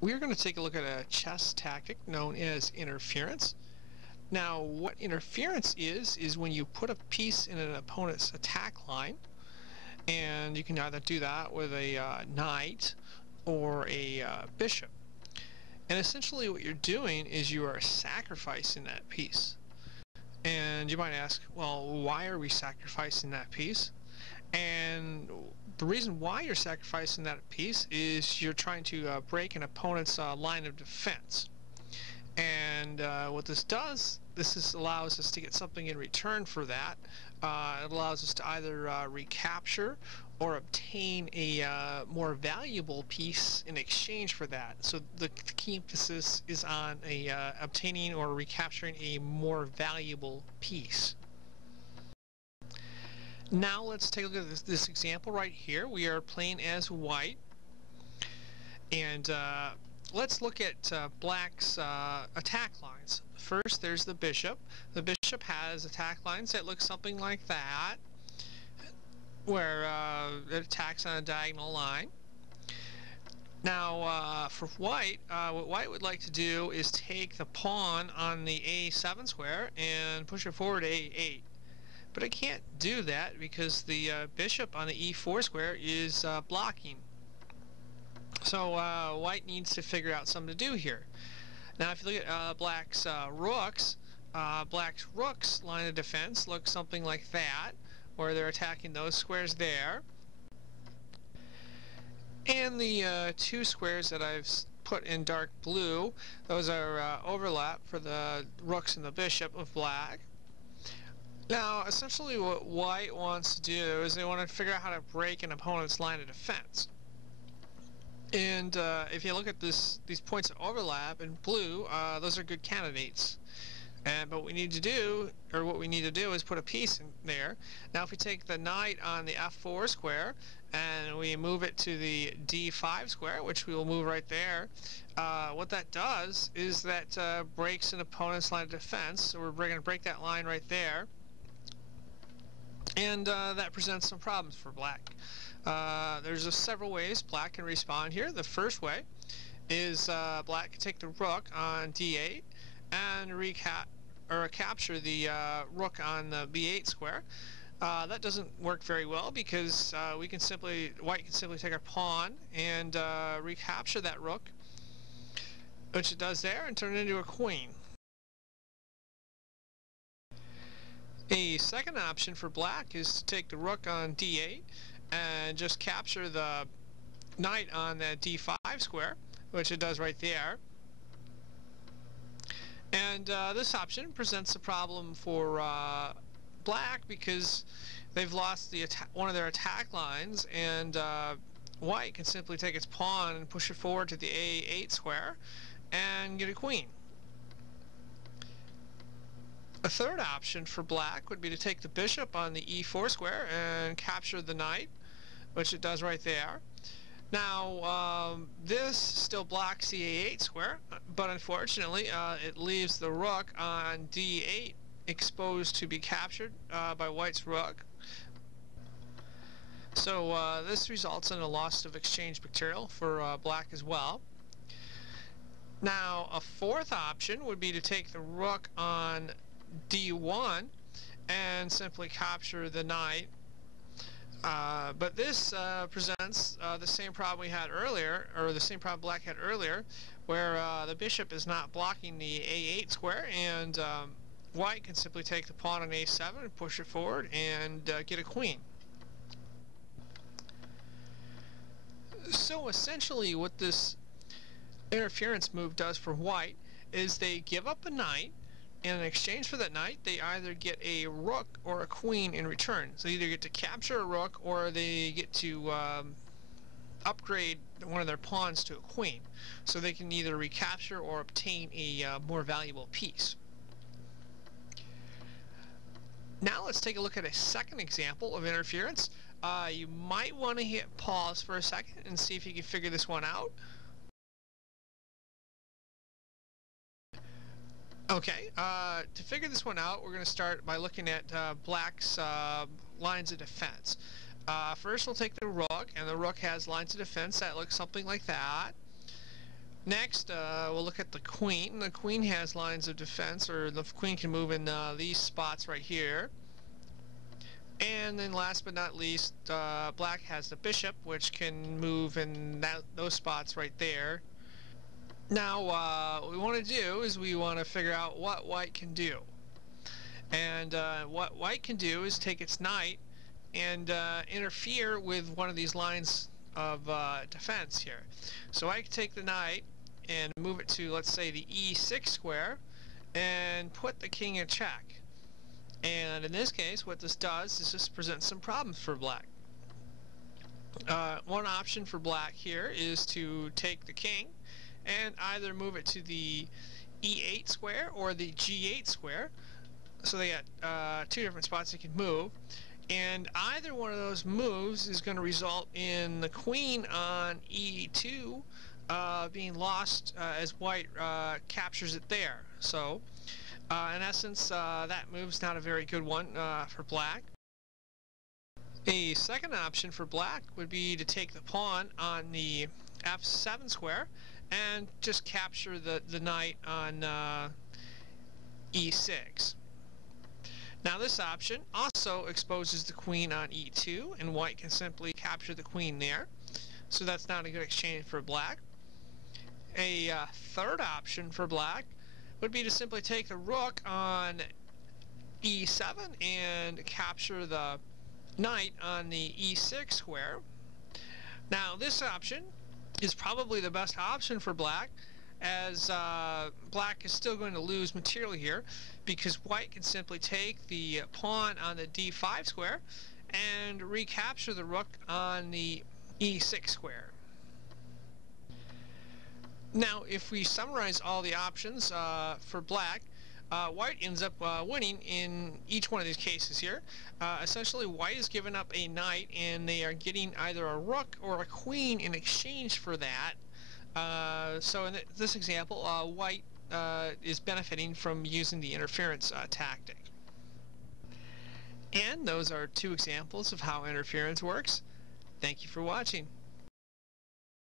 We are going to take a look at a chess tactic known as interference. Now, what interference is when you put a piece in an opponent's attack line, and you can either do that with a knight or a bishop. And essentially what you're doing is you are sacrificing that piece. And you might ask, well, why are we sacrificing that piece? And the reason why you're sacrificing that piece is you're trying to break an opponent's line of defense. And what this does, allows us to get something in return for that. It allows us to either recapture or obtain a more valuable piece in exchange for that. So the key emphasis is on obtaining or recapturing a more valuable piece. Now let's take a look at this example right here. We are playing as white, and let's look at black's attack lines. First, there's the bishop. The bishop has attack lines that look something like that, where it attacks on a diagonal line. Now, for white, what white would like to do is take the pawn on the A7 square and push it forward to A8. But it can't do that because the bishop on the E4 square is blocking. So white needs to figure out something to do here. Now if you look at black's rooks line of defense looks something like that, where they're attacking those squares there. And the two squares that I've put in dark blue, those are overlap for the rooks and the bishop of black. Now, essentially what white wants to do is they want to figure out how to break an opponent's line of defense. And if you look at these points of overlap in blue, those are good candidates. But what we need to do is put a piece in there. Now if we take the knight on the F4 square and we move it to the D5 square, which we will move right there, what that does is that breaks an opponent's line of defense. So we're going to break that line right there. And that presents some problems for black. There's several ways black can respond here. The first way is black can take the rook on D8 and capture the rook on the B8 square. That doesn't work very well because white can simply take a pawn and recapture that rook, which it does there, and turn it into a queen. A second option for black is to take the rook on D8 and just capture the knight on the D5 square, which it does right there. And this option presents a problem for black because they've lost one of their attack lines, and white can simply take its pawn and push it forward to the A8 square and get a queen. A third option for black would be to take the bishop on the E4 square and capture the knight, which it does right there. Now, this still blocks the A8 square, but unfortunately it leaves the rook on D8 exposed to be captured by white's rook. So this results in a loss of exchange material for black as well. Now, a fourth option would be to take the rook on D1 and simply capture the knight. But this presents the same problem we had earlier, or the same problem black had earlier, where the bishop is not blocking the A8 square, and white can simply take the pawn on A7 and push it forward and get a queen. So essentially what this interference move does for white is they give up a knight, and in exchange for that knight they either get a rook or a queen in return. So they either get to capture a rook or they get to upgrade one of their pawns to a queen. So they can either recapture or obtain a more valuable piece. Now let's take a look at a second example of interference. You might want to hit pause for a second and see if you can figure this one out. Okay, to figure this one out, we're going to start by looking at black's lines of defense. First we'll take the rook, and the rook has lines of defense that look something like that. Next, we'll look at the queen. The queen has lines of defense, or the queen can move in these spots right here. And then last but not least, black has the bishop, which can move in those spots right there. Now, what we want to do is we want to figure out what white can do. And what white can do is take its knight and interfere with one of these lines of defense here. So I can take the knight and move it to, let's say, the e6 square and put the king in check. And in this case, what this does is just present some problems for black. One option for black here is to take the king and either move it to the e8 square or the g8 square. So they got two different spots they can move. And either one of those moves is going to result in the queen on e2 being lost as white captures it there. So in essence, that move's not a very good one for black. A second option for black would be to take the pawn on the f7 square and just capture the knight on e6. Now this option also exposes the queen on e2, and white can simply capture the queen there. So that's not a good exchange for black. A third option for black would be to simply take the rook on e7 and capture the knight on the e6 square. Now this option is probably the best option for black, as black is still going to lose material here because white can simply take the pawn on the d5 square and recapture the rook on the e6 square. Now if we summarize all the options for black, white ends up winning in each one of these cases here. Essentially, white is giving up a knight and they are getting either a rook or a queen in exchange for that. So in this example, white is benefiting from using the interference tactic. And those are two examples of how interference works. Thank you for watching.